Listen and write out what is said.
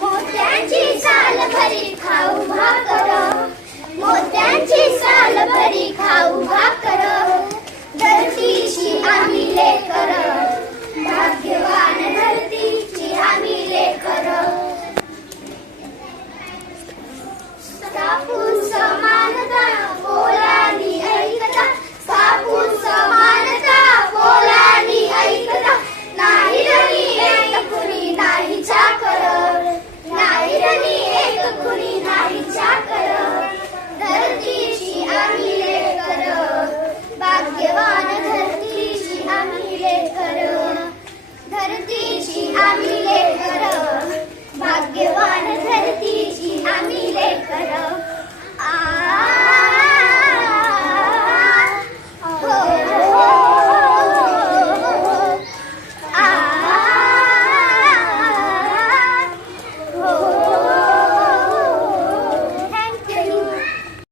मोत्यांची साल भरी खाऊ भाकर, मोत्यांची साल भरी खाऊ भाकर, धरतीची आम्ही लेकर, भाग्यवान धरतीची आम्ही लेकर. स्थापून समानता बोलानी ऐकता, स्थापून समानता बोलानी ऐकता, नाही रणी एक कुणी नाही चाकर, नाही रणी एक कुणी नाही चाकर, धरतीची आम्ही लेकर, भाग्यवान